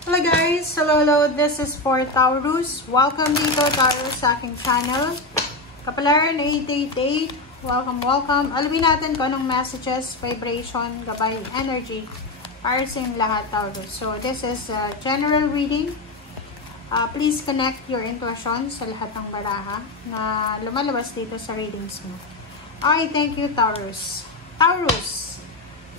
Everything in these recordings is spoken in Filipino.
Hello guys! Hello! This is for Taurus. Welcome dito, Taurus, sa aking channel. Kapalaran 888. Welcome. Alamin natin kung anong messages, vibration, gabay, energy para sa inyong lahat, Taurus. So, this is a general reading. Please connect your intuition sa lahat ng baraha na lumalabas dito sa readings mo. Okay, thank you, Taurus. Taurus!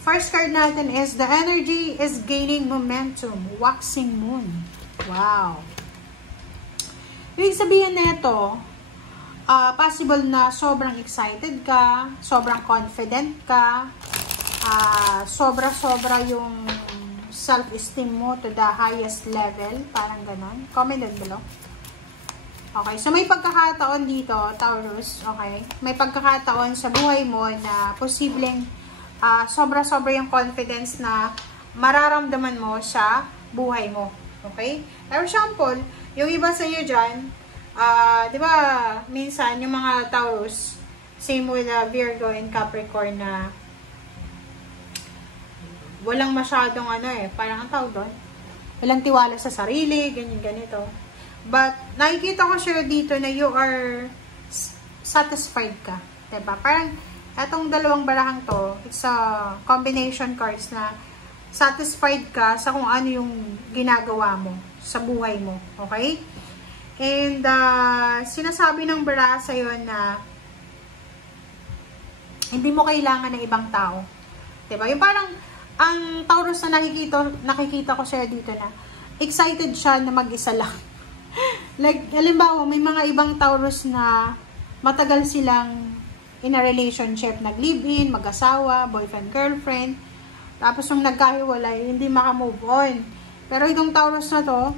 First card natin is the energy is gaining momentum. Waxing moon. Wow. Ibig sabihin nito, possible na sobrang excited ka, sobrang confident ka, sobra-sobra yung self-esteem mo to the highest level. Parang ganon. Comment down below. Okay, so may pagkakataon dito, Taurus. Okay, may pagkakataon sa buhay mo na posibleng sobra-sobra yung confidence na mararamdaman mo sa buhay mo. Okay? For example, yung iba sa inyo dyan, di ba, minsan yung mga Taurus, same with Virgo and Capricorn na walang masyadong parang ang tawag doon, walang tiwala sa sarili, ganito. But, nakikita ko siya dito na you are satisfied ka. Diba? Parang, etong dalawang barahang to, it's a combination cards na satisfied ka sa kung ano yung ginagawa mo sa buhay mo. Okay? And, sinasabi ng baraha sa'yo na hindi mo kailangan ng ibang tao. Diba? Yung parang, ang Taurus na nakikita ko siya dito na excited siya na mag-isa lang. Like, halimbawa, may mga ibang Taurus na matagal silang in a relationship, nag-live-in, mag-asawa, boyfriend, girlfriend, tapos nung nagkahiwalay, hindi maka-move on. Pero itong Taurus na to,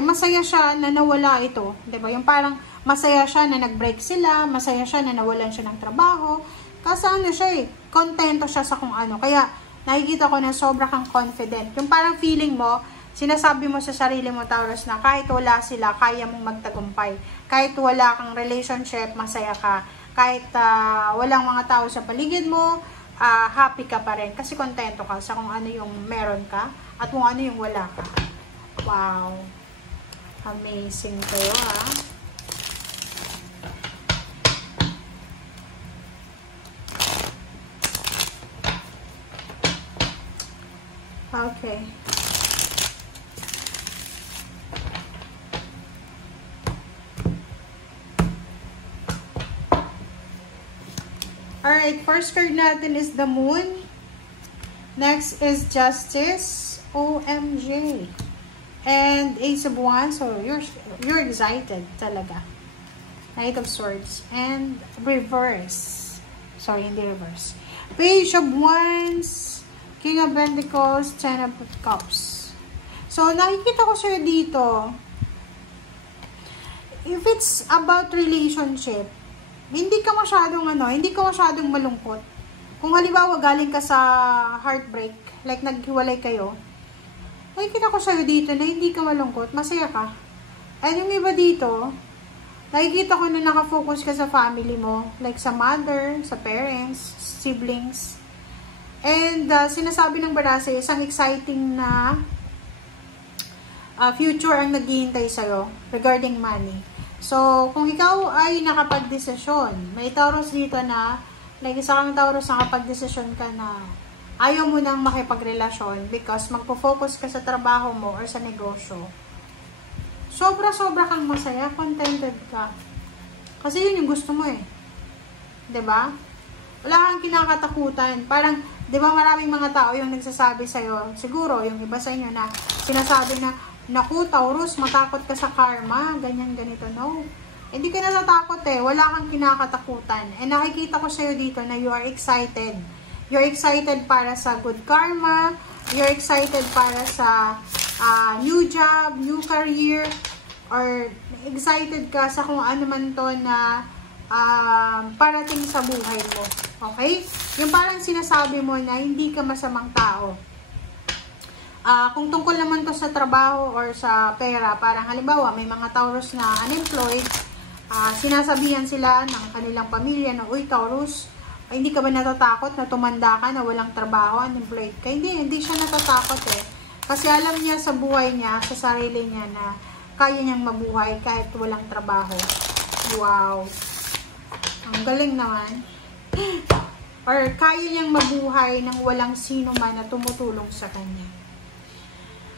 masaya siya na nawala ito. Diba? Yung parang masaya siya na nag-break sila, masaya siya na nawalan siya ng trabaho, kasi kontento siya sa kung ano. Kaya, nakikita ko na sobra kang confident. Yung parang feeling mo, sinasabi mo sa sarili mo, Taurus, na kahit wala sila, kaya mong magtagumpay. Kahit wala kang relationship, masaya ka. Kahit walang mga tao sa paligid mo, happy ka pa rin. Kasi kontento ka sa kung ano yung meron ka at kung ano yung wala ka. Wow. Amazing kayo, Okay. Alright, first card natin is the Moon. Next is Justice. OMG. And Ace of Wands. So, you're excited talaga. Knight of Swords. And Reverse. Sorry, hindi reverse. Page of Wands. King of Pentacles. Ten of Cups. So, nakikita ko sa'yo dito. If it's about relationship, hindi ka masyadong malungkot. Kung halimbawa galing ka sa heartbreak, like naghiwalay kayo, nakikita ko sa'yo dito na hindi ka malungkot, masaya ka. And yung iba dito, nakikita ko na nakafocus ka sa family mo, like sa mother, sa parents, siblings. And sinasabi ng baraha sa'yo, isang exciting na future ang naghihintay sa'yo regarding money. So, kung ikaw ay nakapag-desisyon, may Taurus dito na, like isa kang Taurus nakapag-desisyon ka na ayaw mo nang makipagrelasyon because magpo-focus ka sa trabaho mo or sa negosyo. Sobra-sobra kang masaya, contented ka. Kasi yun yung gusto mo . Diba? Wala kang kinakatakutan. Parang, diba maraming mga tao yung nagsasabi sa'yo, siguro yung iba sa inyo na sinasabi na, naku, Taurus, matakot ka sa karma, ganito, no. Hindi ka natatakot wala kang kinakatakutan. And nakikita ko sa'yo dito na you are excited. You're excited para sa good karma, you're excited para sa new job, new career, or excited ka sa kung ano man to na parating sa buhay mo. Okay? Yung parang sinasabi mo na hindi ka masamang tao. Kung tungkol naman to sa trabaho or sa pera, parang halimbawa may mga Taurus na unemployed, sinasabihan sila ng kanilang pamilya na, uy Taurus, ay, hindi ka ba natatakot na tumanda ka na walang trabaho, unemployed ka? Hindi siya natatakot Kasi alam niya sa buhay niya, sa sarili niya na kaya niyang mabuhay kahit walang trabaho. Wow! Ang galing naman. Or kaya niyang mabuhay nang walang sino man na tumutulong sa kanya.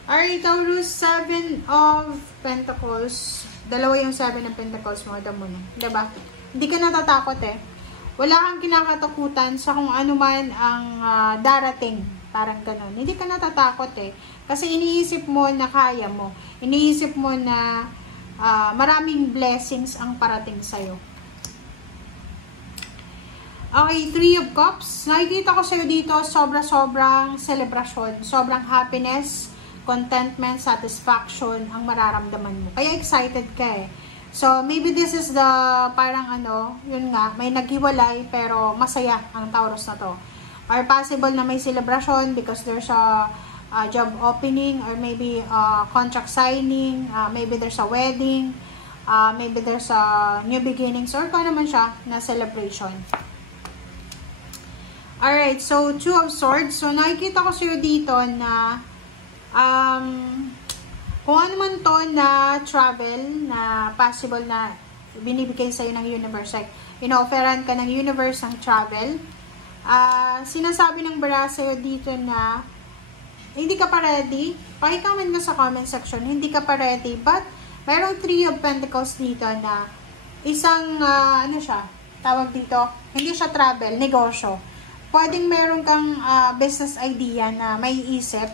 Alright, Taurus, 7 of Pentacles. Dalawa yung 7 of Pentacles mo. Alam mo na. Diba? Hindi ka natatakot eh. Wala kang kinakatakutan sa kung ano man ang darating. Parang ganun. Hindi ka natatakot eh. Kasi iniisip mo na kaya mo. Iniisip mo na maraming blessings ang parating sa'yo. Okay, 3 of Cups. Nakikita ko sa'yo dito, sobrang celebration, sobrang happiness, contentment, satisfaction ang mararamdaman mo. Kaya excited ka eh. So, maybe this is the, parang ano, yun nga, may naghiwalay, pero masaya ang Taurus na to. Or possible na may celebration because there's a job opening, or maybe contract signing, maybe there's a wedding, maybe there's a new beginnings, or kung naman siya na celebration. Alright, so 2 of Swords. So, nakikita ko sa'yo dito na kung ano man to na travel, na possible na binibigay sa'yo ng universe, like, ino-offeran ka ng universe ng travel, sinasabi ng bara sa'yo dito na hindi ka pa ready. Pakicomment mo sa comment section, hindi ka pa ready, but mayroong 3 of Pentacles dito na isang, ano siya, tawag dito, hindi siya travel, negosyo. Pwedeng meron kang business idea na may isip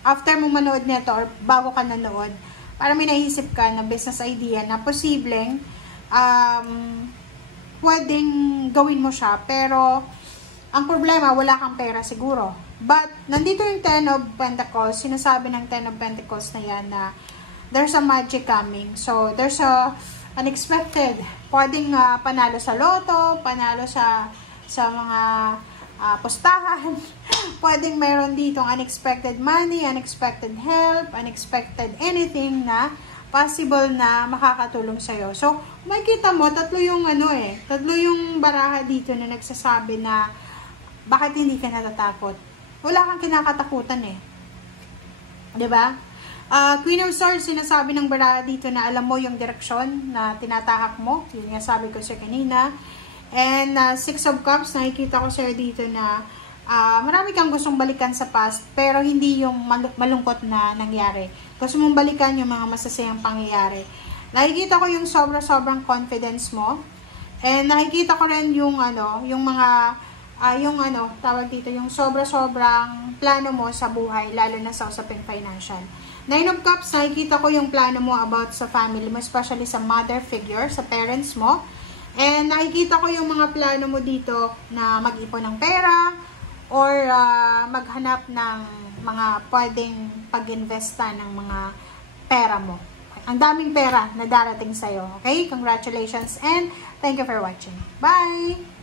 after mong manood nito or bago ka nanood. Para may naisip ka na business idea na posibleng pwedeng gawin mo siya. Pero ang problema, wala kang pera siguro. But nandito yung 10 of Pentacles. Sinasabi ng 10 of Pentacles na yan na there's a magic coming. So there's a unexpected. Pwedeng panalo sa loto, panalo sa mga postahan. Pwedeng meron ditong unexpected money, unexpected help, unexpected anything na possible na makakatulong sa'yo. So, makikita mo, tatlo yung baraha dito na nagsasabi na bakit hindi ka natatakot. Wala kang kinakatakutan eh. 'Di ba? Queen of Swords, sinasabi ng baraha dito na alam mo yung direksyon na tinatahak mo. Yun nga sabi ko sa kanina. And 6 of Cups, nakikita ko sa'yo dito na marami kang gustong balikan sa past, pero hindi yung malungkot na nangyari. Gusto mong balikan yung mga masasayang pangyayari. Nakikita ko yung sobrang confidence mo. And nakikita ko rin yung tawag dito, yung sobrang plano mo sa buhay, lalo na sa usaping financial. 9 of Cups, nakikita ko yung plano mo about sa family mo, especially sa mother figure, sa parents mo. And nakikita ko yung mga plano mo dito na mag-ipon ng pera or maghanap ng mga pwedeng pag-investa ng mga pera mo. Ang daming pera na darating sa'yo. Okay? Congratulations and thank you for watching. Bye!